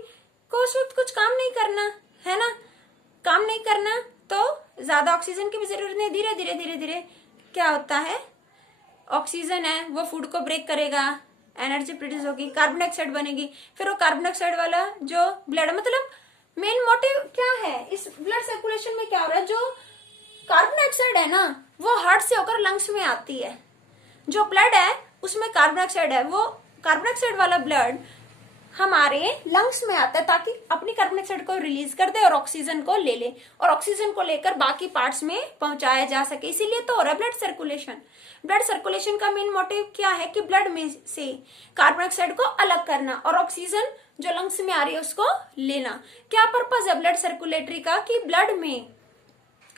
को उस वक्त कुछ काम नहीं करना है ना, काम नहीं करना, तो ज्यादा ऑक्सीजन की भी जरूरत नहीं। धीरे धीरे धीरे धीरे क्या होता है, ऑक्सीजन है वो फूड को ब्रेक करेगा, एनर्जी प्रोड्यूस होगी, कार्बन डाइऑक्साइड बनेगी, फिर वो कार्बन डाइऑक्साइड वाला जो ब्लड, मतलब मेन मोटिव क्या है इस ब्लड सर्कुलेशन में, क्या हो रहा है, जो कार्बन डाइऑक्साइड है ना वो हार्ट से होकर लंग्स में आती है। जो ब्लड है उसमें कार्बन डाइऑक्साइड है, वो कार्बन डाइऑक्साइड वाला ब्लड हमारे लंग्स में आता है, ताकि अपनी कार्बन डाइऑक्साइड को रिलीज कर दे और ऑक्सीजन को ले ले, और ऑक्सीजन को लेकर बाकी पार्ट्स में पहुंचाया जा सके। इसीलिए तो हो रहा है ब्लड सर्कुलेशन। ब्लड सर्कुलेशन का मेन मोटिव क्या है कि ब्लड में से कार्बन डाइऑक्साइड को अलग करना और ऑक्सीजन जो लंग्स में आ रही है उसको लेना। क्या पर्पज है ब्लड सर्कुलेटरी का, कि ब्लड में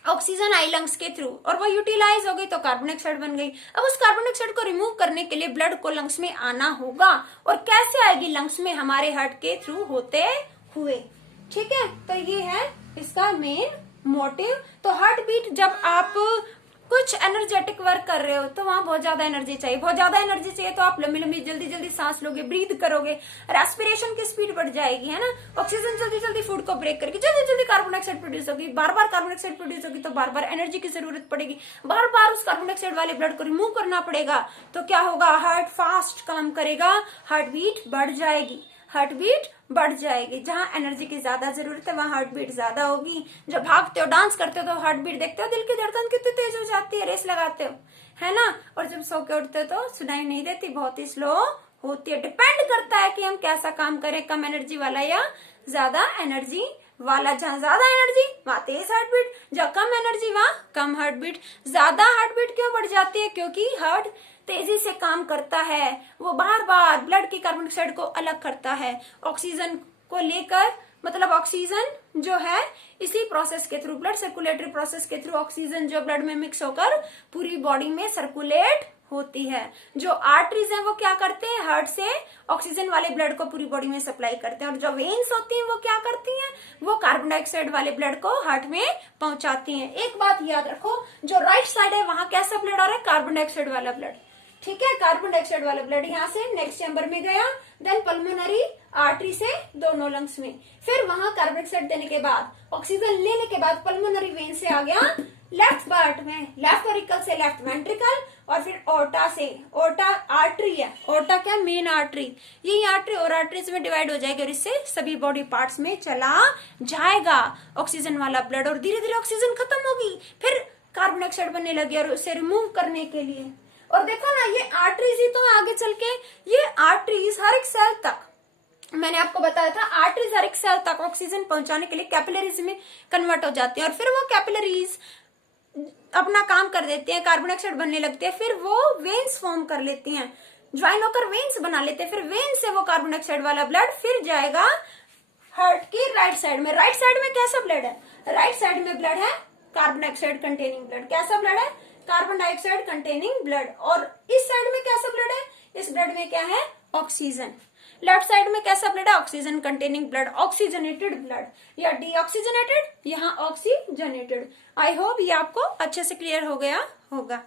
ऑक्सीजन आई लंग्स के थ्रू और वो यूटिलाइज हो गई तो कार्बन डाइऑक्साइड बन गई। अब उस कार्बन डाइऑक्साइड को रिमूव करने के लिए ब्लड को लंग्स में आना होगा, और कैसे आएगी लंग्स में, हमारे हार्ट के थ्रू होते हुए। ठीक है, तो ये है इसका मेन मोटिव। तो हार्ट बीट, जब आप कुछ एनर्जेटिक वर्क कर रहे हो तो वहां बहुत ज्यादा एनर्जी चाहिए, बहुत ज्यादा एनर्जी चाहिए तो आप लंबी लंबी जल्दी जल्दी सांस लोगे, ब्रीथ करोगे, रेस्पिरेशन की स्पीड बढ़ जाएगी, है ना। ऑक्सीजन जल्दी जल्दी फूड को ब्रेक करके जल्दी जल्दी कार्बन डाइऑक्साइड प्रोड्यूस होगी, बार बार कार्बन डाइऑक्साइड प्रोड्यूस होगी तो बार बार एनर्जी की जरूरत पड़ेगी, बार बार उस कार्बन डाइऑक्साइड वाले ब्लड को रिमूव करना पड़ेगा। तो क्या होगा, हार्ट फास्ट काम करेगा, हार्ट बीट बढ़ जाएगी, हार्ट बीट बढ़ जाएगी। जहां एनर्जी की ज्यादा जरूरत है वहां हार्ट बीट ज्यादा होगी। जब भागते हो, डांस करते हो तो हार्ट बीट देखते हो, दिल की धड़कन कितनी तेज हो जाती है, रेस लगाते हो, है ना। और जब सो के उठते हो तो सुनाई नहीं देती, बहुत ही स्लो होती है। डिपेंड करता है कि हम कैसा काम करें, कम एनर्जी वाला या ज्यादा एनर्जी वाला। जहां ज्यादा एनर्जी वहां तेज हार्ट बीट, जहां कम एनर्जी वहां कम हार्ट बीट। ज्यादा हार्ट बीट क्यों बढ़ जाती है? क्योंकि हार्ट तेजी से काम करता है, वो बार बार ब्लड की कार्बन डाइऑक्साइड को अलग करता है ऑक्सीजन को लेकर। मतलब ऑक्सीजन जो है इसी प्रोसेस के थ्रू, ब्लड सर्कुलेटरी प्रोसेस के थ्रू ऑक्सीजन जो ब्लड में मिक्स होकर पूरी बॉडी में सर्कुलेट होती है। जो आर्टरीज हैं वो क्या करते हैं? हार्ट से ऑक्सीजन वाले ब्लड को पूरी बॉडी में सप्लाई करते हैं। और जो वेन्स होती हैं वो क्या करती हैं? वो कार्बन डाइऑक्साइड वाले ब्लड को हार्ट में पहुंचाती हैं। एक बात याद रखो, जो राइट साइड है वहां कैसा ब्लड आ रहा है? कार्बन डाइऑक्साइड वाला ब्लड। ठीक है, कार्बन डाइऑक्साइड वाला ब्लड यहाँ से नेक्स्ट चैम्बर में गया, देन पल्मोनरी आर्टरी से दोनों लंग्स में, फिर वहां कार्बन डाइऑक्साइड देने के बाद, ऑक्सीजन लेने के बाद पल्मोनरी वेन से आ गया लेफ्ट पार्ट में, लेफ्ट ऑरिकल से लेफ्ट वेंट्रिकल, और फिर ओर्टा से, ओर्टा आर्टरी है, ओर्टा क्या? Main artery. यही आर्टरी और आर्टरीज में डिवाइड हो जाएगी और इससे सभी बॉडी पार्ट्स में चला जाएगा ऑक्सीजन वाला ब्लड। और धीरे धीरे ऑक्सीजन खत्म होगी, फिर कार्बन डाइऑक्साइड बनने लगी और उसे रिमूव करने के लिए। और देखो ना, ये आर्टरीज ही तो आगे चल के, ये आर्टरीज हर एक सेल तक, मैंने आपको बताया था, आर्टरीज हर एक सेल तक ऑक्सीजन पहुंचाने के लिए कैपिलरीज में कन्वर्ट हो जाती है। और फिर वो कैपिलरीज अपना काम कर देते हैं, कार्बन डाइऑक्साइड बनने लगते हैं, फिर वो वेन्स फॉर्म कर लेती हैं, ज्वाइन होकर वेन्स बना लेते हैं। फिर वेन से वो कार्बन डाइऑक्साइड वाला ब्लड फिर जाएगा हार्ट की राइट साइड में। राइट साइड में कैसा ब्लड है? राइट साइड में ब्लड है कार्बन डाइऑक्साइड कंटेनिंग ब्लड। कैसा ब्लड है? Carbon dioxide containing blood. और इस साइड में कैसा ब्लड है? इस ब्लड में क्या है? ऑक्सीजन। लेफ्ट साइड में कैसा ब्लड है? Oxygen containing blood, oxygenated blood, या डीऑक्सीजनेटेड, यहाँ ऑक्सीजनेटेड। आई होप ये आपको अच्छे से क्लियर हो गया होगा।